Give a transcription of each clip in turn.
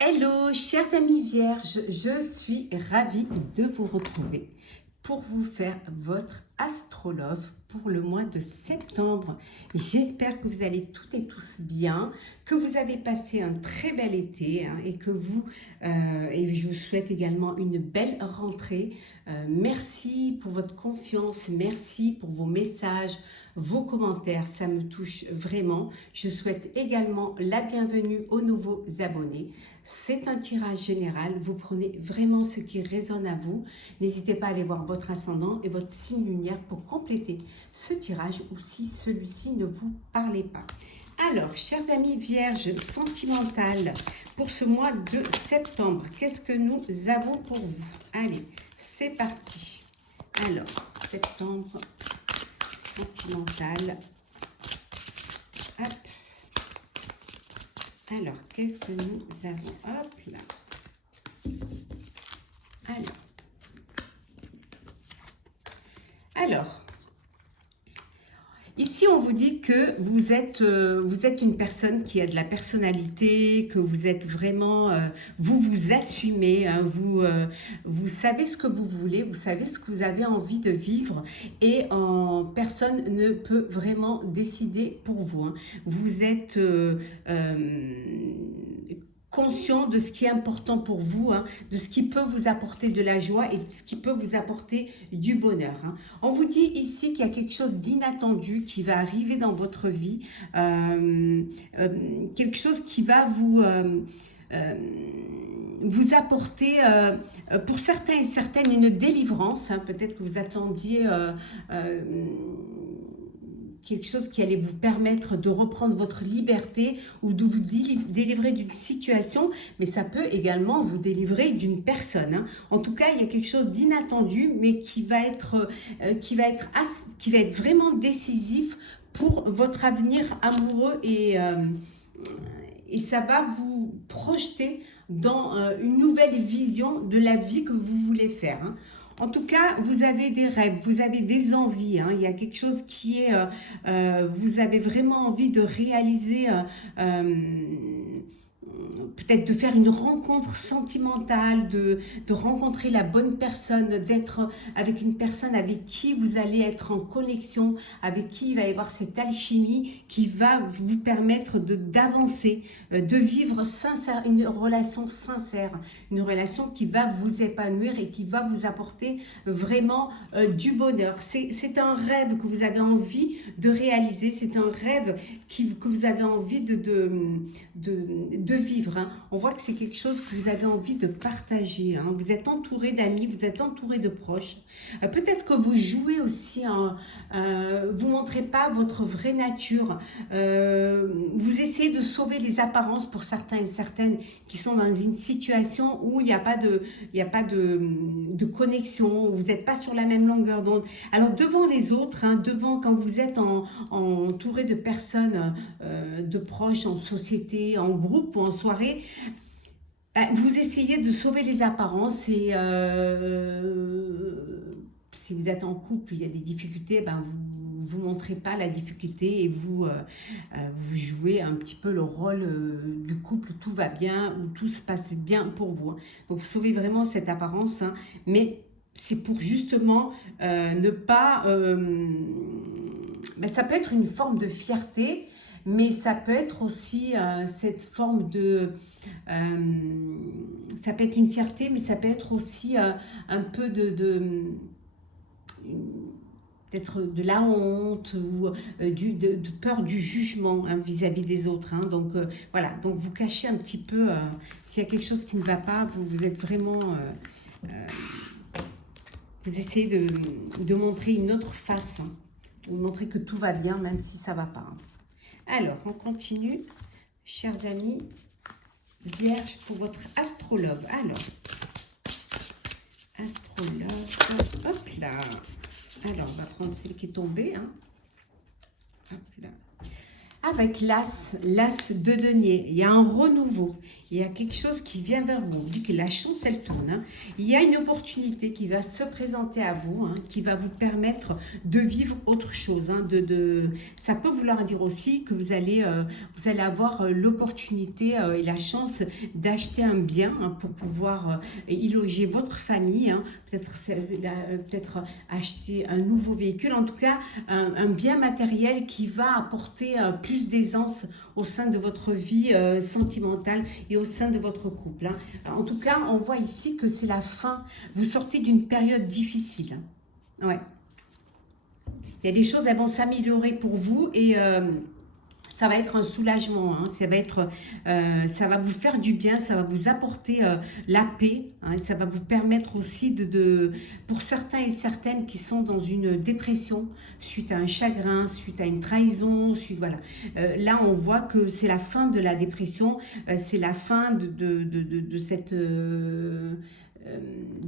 Hello, chers amis vierges, je suis ravie de vous retrouver pour vous faire votre astrologue pour le mois de septembre. J'espère que vous allez toutes et tous bien, que vous avez passé un très bel été et que et je vous souhaite également une belle rentrée. Merci pour votre confiance, merci pour vos messages, vos commentaires, ça me touche vraiment. Je souhaite également la bienvenue aux nouveaux abonnés. C'est un tirage général, vous prenez vraiment ce qui résonne à vous. N'hésitez pas à aller voir votre ascendant et votre signe lunaire pour compléter ce tirage ou si celui-ci ne vous parlait pas. Alors, chers amis vierges sentimentales, pour ce mois de septembre, qu'est-ce que nous avons pour vous? Allez, c'est parti. Alors, septembre sentimental. Hop. Alors, qu'est-ce que nous avons? Hop là. Alors, ici, on vous dit que vous êtes une personne qui a de la personnalité, que vous êtes vraiment, vous vous assumez, hein, vous savez ce que vous voulez, vous savez ce que vous avez envie de vivre et personne ne peut vraiment décider pour vous. Hein. Vous êtes conscient de ce qui est important pour vous, hein, de ce qui peut vous apporter de la joie et de ce qui peut vous apporter du bonheur. Hein. On vous dit ici qu'il y a quelque chose d'inattendu qui va arriver dans votre vie, quelque chose qui va vous apporter, pour certains et certaines, une délivrance. Hein. Peut-être que vous attendiez quelque chose qui allait vous permettre de reprendre votre liberté ou de vous délivrer d'une situation, mais ça peut également vous délivrer d'une personne. Hein. En tout cas, il y a quelque chose d'inattendu, mais qui va être vraiment décisif pour votre avenir amoureux et ça va vous projeter dans une nouvelle vision de la vie que vous voulez faire. Hein. En tout cas, vous avez des rêves, vous avez des envies. Hein. Il y a quelque chose qui est... vous avez vraiment envie de réaliser... peut-être de faire une rencontre sentimentale, de rencontrer la bonne personne, d'être avec une personne avec qui vous allez être en connexion, avec qui il va y avoir cette alchimie qui va vous permettre d'avancer, de vivre une relation sincère, une relation qui va vous épanouir et qui va vous apporter vraiment du bonheur. C'est un rêve que vous avez envie de réaliser, c'est un rêve que vous avez envie de vivre. Hein. On voit que c'est quelque chose que vous avez envie de partager. Hein. Vous êtes entouré d'amis, vous êtes entouré de proches. Peut-être que vous jouez aussi, vous ne montrez pas votre vraie nature. Vous essayez de sauver les apparences pour certains et certaines qui sont dans une situation où il n'y a pas de connexion, où vous n'êtes pas sur la même longueur d'onde. Alors devant les autres, hein, quand vous êtes entouré de personnes, de proches, en société, en groupe ou en soirée, vous essayez de sauver les apparences et si vous êtes en couple, il y a des difficultés, vous ne montrez pas la difficulté et vous jouez un petit peu le rôle du couple, tout va bien ou tout se passe bien pour vous. Hein. Donc vous sauvez vraiment cette apparence, hein, mais c'est pour justement ne pas... ça peut être une forme de fierté, mais ça peut être aussi cette forme de... ça peut être une fierté, mais ça peut être aussi un peu peut-être de la honte ou de peur du jugement hein, vis-à-vis des autres. Hein. Donc voilà, donc vous cachez un petit peu, s'il y a quelque chose qui ne va pas, vous êtes vraiment... vous essayez de montrer une autre face, hein, de montrer que tout va bien, même si ça ne va pas. Hein. Alors, on continue, chers amis vierges, pour votre astrologue. Alors, astrologue, hop là. Alors, on va prendre celle qui est tombée. Hein. Hop là. Avec l'as de denier, il y a un renouveau, il y a quelque chose qui vient vers vous. On dit que la chance, elle tourne. Hein. Il y a une opportunité qui va se présenter à vous, hein, qui va vous permettre de vivre autre chose. Hein, Ça peut vouloir dire aussi que vous allez avoir l'opportunité et la chance d'acheter un bien hein, pour pouvoir y loger votre famille. Hein, peut-être acheter un nouveau véhicule. En tout cas, un bien matériel qui va apporter plus d'aisance au sein de votre vie sentimentale et au sein de votre couple. Hein. En tout cas, on voit ici que c'est la fin. Vous sortez d'une période difficile. Hein. Ouais. Il y a des choses, elles vont s'améliorer pour vous et ça va être un soulagement, hein. Ça va vous faire du bien, ça va vous apporter la paix, hein, ça va vous permettre aussi pour certains et certaines qui sont dans une dépression suite à un chagrin, suite à une trahison, voilà. Là, on voit que c'est la fin de la dépression, c'est la fin de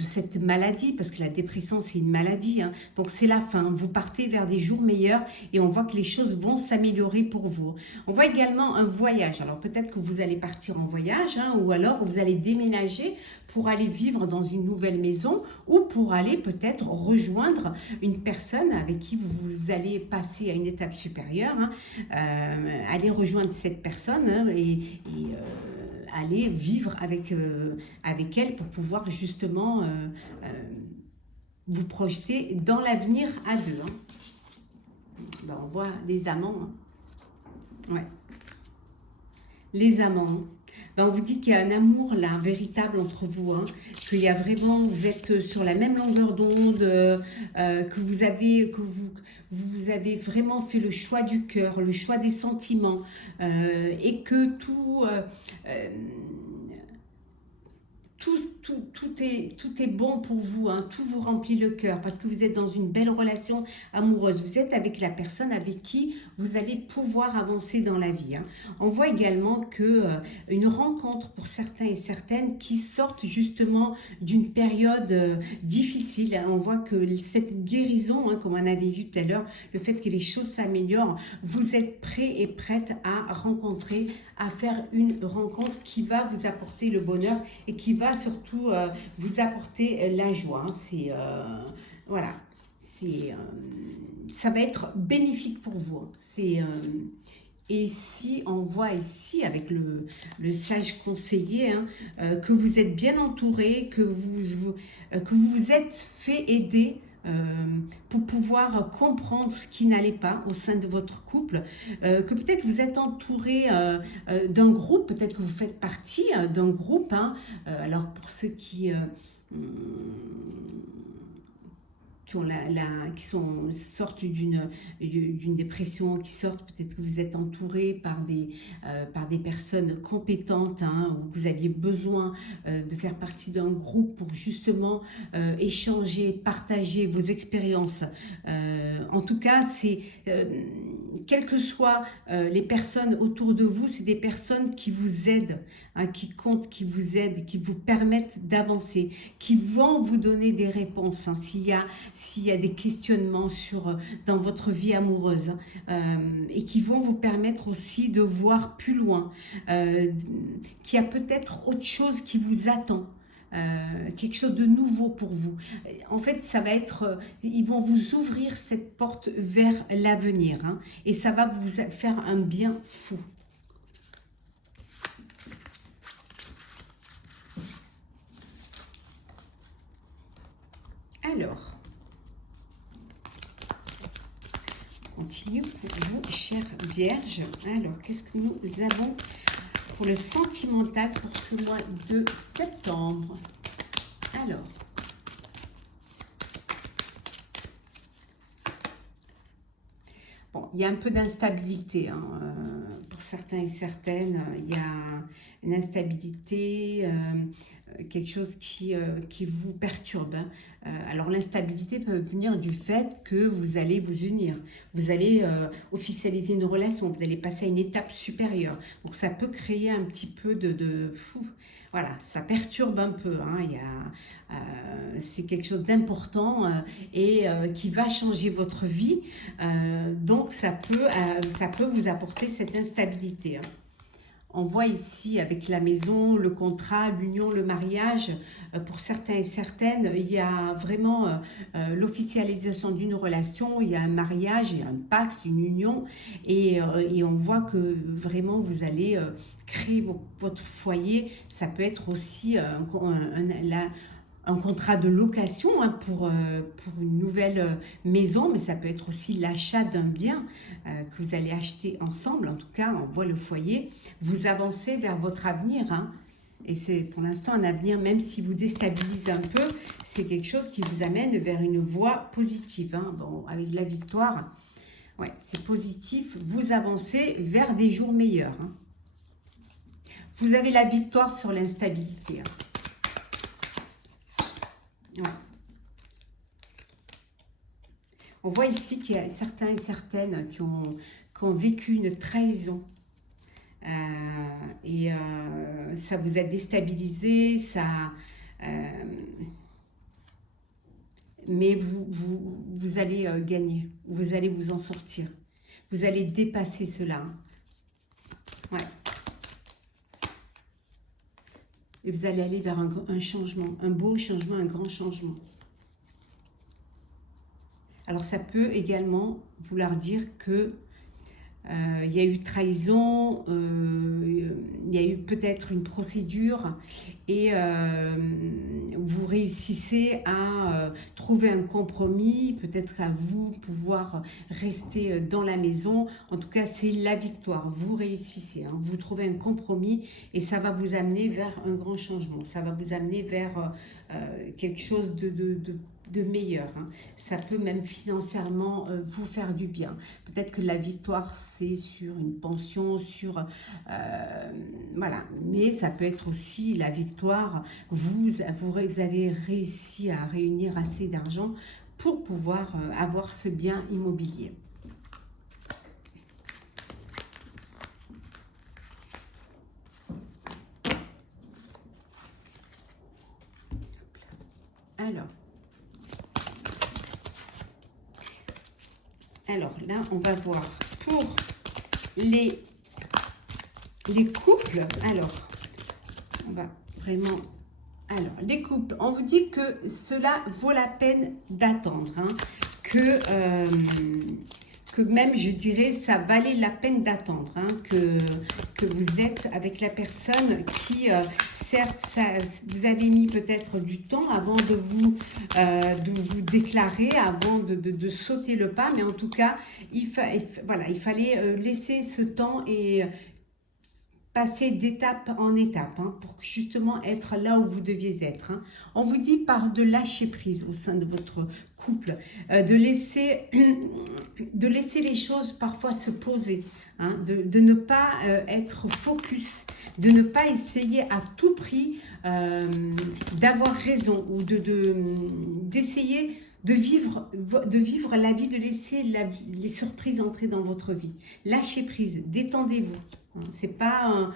cette maladie, parce que la dépression c'est une maladie, hein. Donc c'est la fin, vous partez vers des jours meilleurs et on voit que les choses vont s'améliorer pour vous. On voit également un voyage, alors peut-être que vous allez partir en voyage hein, ou alors vous allez déménager pour aller vivre dans une nouvelle maison ou pour aller peut-être rejoindre une personne avec qui vous allez passer à une étape supérieure, hein. Aller rejoindre cette personne hein, aller vivre avec elle pour pouvoir justement vous projeter dans l'avenir à deux. Hein. Ben, on voit les amants. Hein. Ouais. Les amants. Ben, on vous dit qu'il y a un amour là, véritable entre vous, hein, qu'il y a vraiment, vous êtes sur la même longueur d'onde, que vous avez vraiment fait le choix du cœur, le choix des sentiments, et que tout est bon pour vous, hein, tout vous remplit le cœur parce que vous êtes dans une belle relation amoureuse. Vous êtes avec la personne avec qui vous allez pouvoir avancer dans la vie. Hein. On voit également que une rencontre pour certains et certaines qui sortent justement d'une période difficile. Hein. On voit que cette guérison, hein, comme on avait vu tout à l'heure, le fait que les choses s'améliorent, vous êtes prêts et prêtes à rencontrer, à faire une rencontre qui va vous apporter le bonheur et qui va surtout vous apporter la joie. Hein. Voilà, ça va être bénéfique pour vous. Hein. Et ici, on voit ici avec le sage conseiller hein, que vous êtes bien entouré, que vous vous êtes fait aider pour pouvoir comprendre ce qui n'allait pas au sein de votre couple, que peut-être vous êtes entouré d'un groupe, peut-être que vous faites partie d'un groupe. Hein, alors pour ceux qui sortent d'une dépression, qui sortent, peut-être que vous êtes entouré par des personnes compétentes, hein, ou vous aviez besoin de faire partie d'un groupe pour justement échanger, partager vos expériences. En tout cas, quelles que soient les personnes autour de vous, c'est des personnes qui vous aident, hein, qui comptent, qui vous aident, qui vous permettent d'avancer, qui vont vous donner des réponses. Hein, s'il y a des questionnements dans votre vie amoureuse et qui vont vous permettre aussi de voir plus loin, qu'il y a peut-être autre chose qui vous attend. Quelque chose de nouveau pour vous. En fait, ça va être, ils vont vous ouvrir cette porte vers l'avenir, hein, et ça va vous faire un bien fou. Alors, continue pour vous, chère Vierge. Alors, qu'est-ce que nous avons pour le sentimental pour ce mois de septembre? Alors, bon, il y a un peu d'instabilité hein, pour certains et certaines. Il y a une instabilité, quelque chose qui vous perturbe. Hein. Alors l'instabilité peut venir du fait que vous allez vous unir, vous allez officialiser une relation, vous allez passer à une étape supérieure. Donc ça peut créer un petit peu de fou. Voilà, ça perturbe un peu. Hein. C'est quelque chose d'important et qui va changer votre vie. Donc ça peut vous apporter cette instabilité. Hein. On voit ici avec la maison, le contrat, l'union, le mariage. Pour certains et certaines, il y a vraiment l'officialisation d'une relation, il y a un mariage, il y a un pacte, une union. Et on voit que vraiment vous allez créer votre foyer. Ça peut être aussi un contrat de location hein, pour une nouvelle maison, mais ça peut être aussi l'achat d'un bien que vous allez acheter ensemble. En tout cas, on voit le foyer. Vous avancez vers votre avenir. Hein, et c'est pour l'instant un avenir, même si vous déstabilisez un peu, c'est quelque chose qui vous amène vers une voie positive. Hein. Bon, avec la victoire, ouais, c'est positif. Vous avancez vers des jours meilleurs. Hein. Vous avez la victoire sur l'instabilité. Hein. Ouais. On voit ici qu'il y a certains et certaines qui ont vécu une trahison. Ça vous a déstabilisé, mais vous allez gagner, vous allez vous en sortir. Vous allez dépasser cela. Hein. Ouais. Et vous allez aller vers un changement, un beau changement, un grand changement. Alors ça peut également vouloir dire que il y a eu trahison, il y a eu peut-être une procédure et vous réussissez à trouver un compromis, peut-être à vous pouvoir rester dans la maison. En tout cas, c'est la victoire. Vous réussissez, hein, vous trouvez un compromis et ça va vous amener vers un grand changement. Ça va vous amener vers quelque chose de meilleur. Hein. Ça peut même financièrement vous faire du bien. Peut-être que la victoire, c'est sur une pension, voilà. Mais ça peut être aussi la victoire. Vous avez réussi à réunir assez d'argent pour pouvoir avoir ce bien immobilier. Alors là, on va voir pour les couples. Alors, on va vraiment... Alors, les couples, on vous dit que cela vaut la peine d'attendre. Hein, que même, je dirais, ça valait la peine d'attendre. Hein, que vous êtes avec la personne qui... certes, vous avez mis peut-être du temps avant de vous déclarer, avant de sauter le pas, mais en tout cas, voilà, il fallait laisser ce temps et passer d'étape en étape hein, pour justement être là où vous deviez être. Hein. On vous dit de lâcher prise au sein de votre couple, de laisser les choses parfois se poser. Hein, de ne pas être focus, de ne pas essayer à tout prix d'avoir raison ou d'essayer de vivre la vie, de laisser les surprises entrer dans votre vie. Lâchez prise, détendez-vous. C'est pas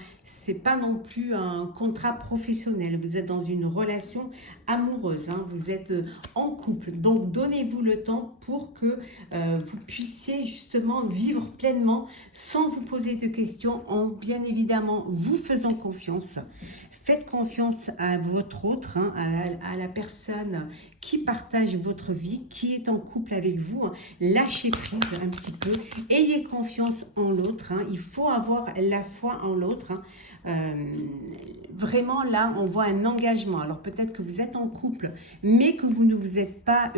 non plus un contrat professionnel. Vous êtes dans une relation amoureuse. Hein, vous êtes en couple. Donc, donnez-vous le temps pour que vous puissiez justement vivre pleinement sans vous poser de questions, en bien évidemment vous faisant confiance. Faites confiance à votre autre, hein, à la personne qui partage votre vie, qui est en couple avec vous. Hein. Lâchez prise un petit peu. Ayez confiance en l'autre. Hein. Il faut avoir la foi en l'autre. Hein. Vraiment, là, on voit un engagement. Alors, peut-être que vous êtes en couple, mais que vous n'êtes pas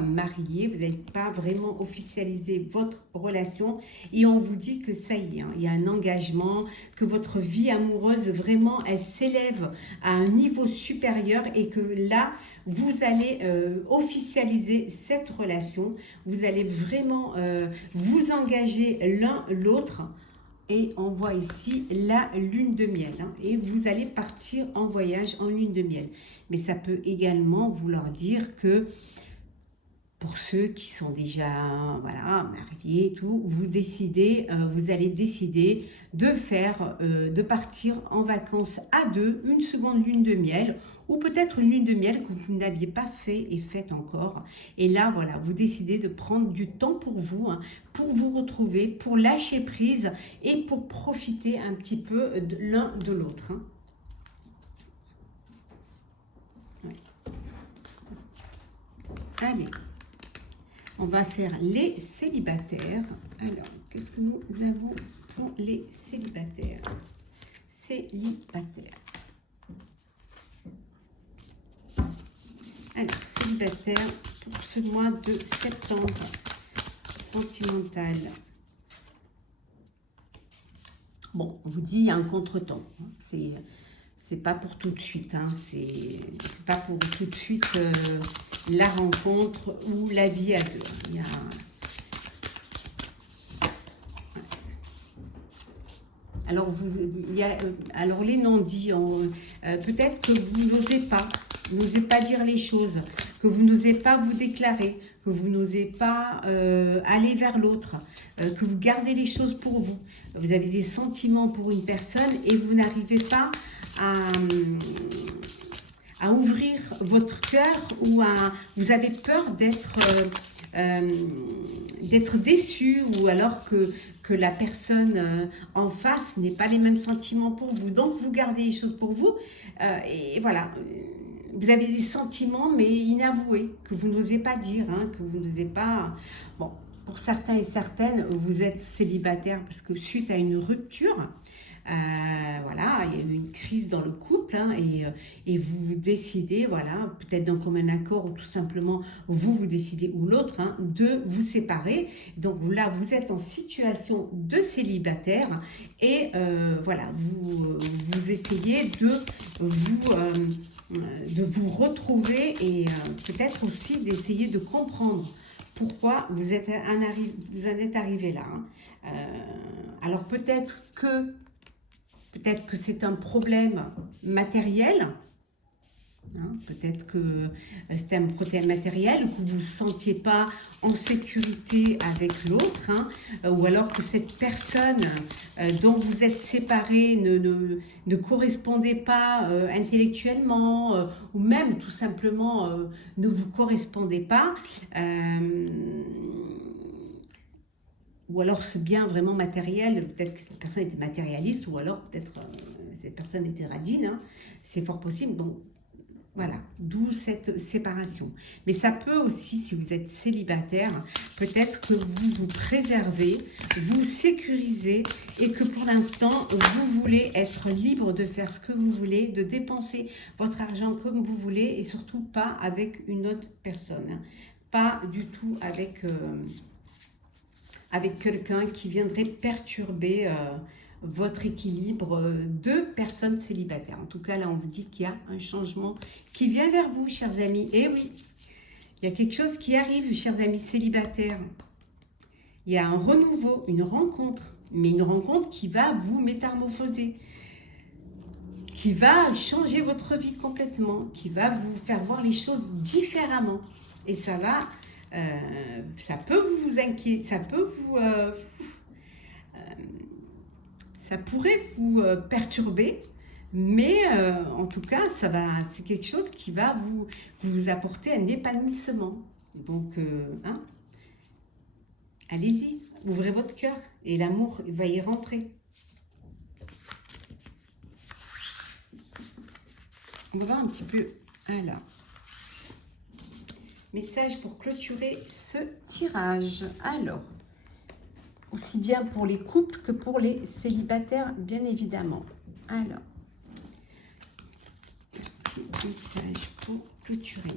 marié, vous n'avez pas vraiment officialisé votre relation et on vous dit que ça y est, hein, il y a un engagement, que votre vie amoureuse vraiment elle s'élève à un niveau supérieur et que là vous allez officialiser cette relation, vous allez vraiment vous engager l'un l'autre Et on voit ici la lune de miel. Hein, et vous allez partir en voyage en lune de miel. Mais ça peut également vouloir dire que pour ceux qui sont déjà voilà, mariés et tout, vous allez décider de de partir en vacances à deux, une seconde lune de miel, ou peut-être une lune de miel que vous n'aviez pas fait et faite encore. Et là, voilà, vous décidez de prendre du temps pour vous, hein, pour vous retrouver, pour lâcher prise et pour profiter un petit peu de l'un de l'autre. Hein. Ouais. Allez. On va faire les célibataires. Alors, qu'est-ce que nous avons pour les célibataires? Célibataires. Alors, célibataire pour ce mois de septembre. Sentimental. Bon, on vous dit il y a un contretemps. C'est pas pour tout de suite. Hein. C'est pas pour tout de suite la rencontre ou la vie à deux. Il y a... Alors les non-dits, peut-être que vous n'osez pas dire les choses, que vous n'osez pas vous déclarer, que vous n'osez pas aller vers l'autre, que vous gardez les choses pour vous. Vous avez des sentiments pour une personne et vous n'arrivez pas à ouvrir votre cœur ou vous avez peur d'être déçu ou alors que la personne en face n'ait pas les mêmes sentiments pour vous. Donc, vous gardez les choses pour vous et voilà. Vous avez des sentiments mais inavoués que vous n'osez pas dire, hein, que vous n'osez pas... Bon, pour certains et certaines, vous êtes célibataire parce que suite à une rupture, voilà, il y a eu une crise dans le couple hein, et vous décidez, voilà, peut-être d'un commun accord ou tout simplement vous décidez ou l'autre hein, de vous séparer. Donc là, vous êtes en situation de célibataire et voilà, vous essayez de vous retrouver et peut-être aussi d'essayer de comprendre pourquoi vous en êtes arrivé là. Hein. Alors peut-être que c'est un problème matériel, hein, peut-être que c'est un problème matériel ou que vous ne vous sentiez pas en sécurité avec l'autre, hein, ou alors que cette personne dont vous êtes séparés ne correspondait pas intellectuellement ou même tout simplement ne vous correspondait pas. Ou alors ce bien vraiment matériel, peut-être que cette personne était matérialiste, ou alors peut-être cette personne était radine, hein, c'est fort possible. Donc voilà, d'où cette séparation. Mais ça peut aussi, si vous êtes célibataire, peut-être que vous vous préservez, vous sécurisez et que pour l'instant, vous voulez être libre de faire ce que vous voulez, de dépenser votre argent comme vous voulez et surtout pas avec une autre personne. Hein. Pas du tout avec quelqu'un qui viendrait perturber votre équilibre de personnes célibataires. En tout cas, là, on vous dit qu'il y a un changement qui vient vers vous, chers amis. Et oui, il y a quelque chose qui arrive, chers amis célibataires. Il y a un renouveau, une rencontre, mais une rencontre qui va vous métamorphoser, qui va changer votre vie complètement, qui va vous faire voir les choses différemment. Et ça peut vous inquiéter, ça pourrait vous perturber, mais en tout cas, c'est quelque chose qui va vous apporter un épanouissement. Donc, hein, allez-y, ouvrez votre cœur et l'amour va y rentrer. On va voir un petit peu. Alors, message pour clôturer ce tirage. Alors, aussi bien pour les couples que pour les célibataires, bien évidemment. Alors, petit message pour clôturer.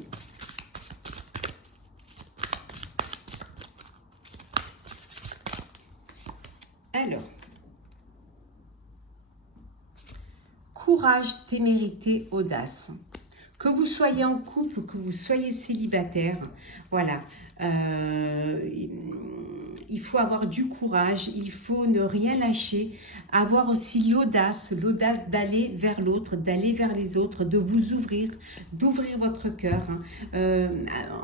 Alors, courage, témérité, audace. Que vous soyez en couple ou que vous soyez célibataire, voilà. il faut avoir du courage, il faut ne rien lâcher, avoir aussi l'audace d'aller vers l'autre, d'aller vers les autres, de vous ouvrir, d'ouvrir votre cœur.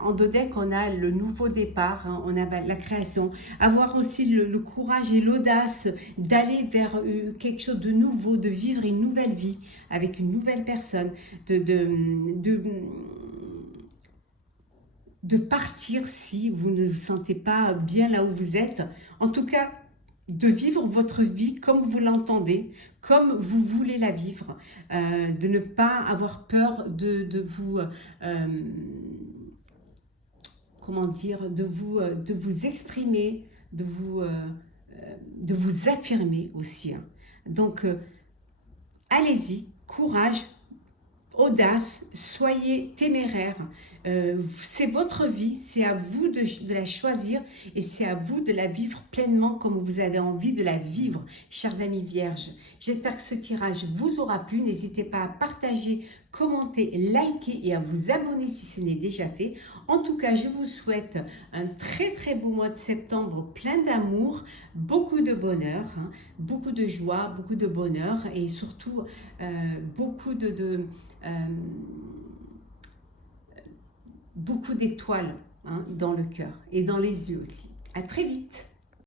En Dodec, on a le nouveau départ, hein, on a la création, avoir aussi le courage et l'audace d'aller vers quelque chose de nouveau, de vivre une nouvelle vie avec une nouvelle personne, de partir si vous ne vous sentez pas bien là où vous êtes. En tout cas, de vivre votre vie comme vous l'entendez, comme vous voulez la vivre, de ne pas avoir peur de vous, comment dire, de vous exprimer, de vous affirmer aussi. Hein. Donc, allez-y, courage, audace, soyez téméraire. C'est votre vie, c'est à vous de la choisir et c'est à vous de la vivre pleinement comme vous avez envie de la vivre, chers amis vierges. J'espère que ce tirage vous aura plu. N'hésitez pas à partager, commenter, liker et à vous abonner si ce n'est déjà fait. En tout cas, je vous souhaite un très très beau mois de septembre plein d'amour, beaucoup de bonheur, hein, beaucoup de joie, beaucoup de bonheur et surtout beaucoup d'étoiles hein, dans le cœur et dans les yeux aussi. À très vite.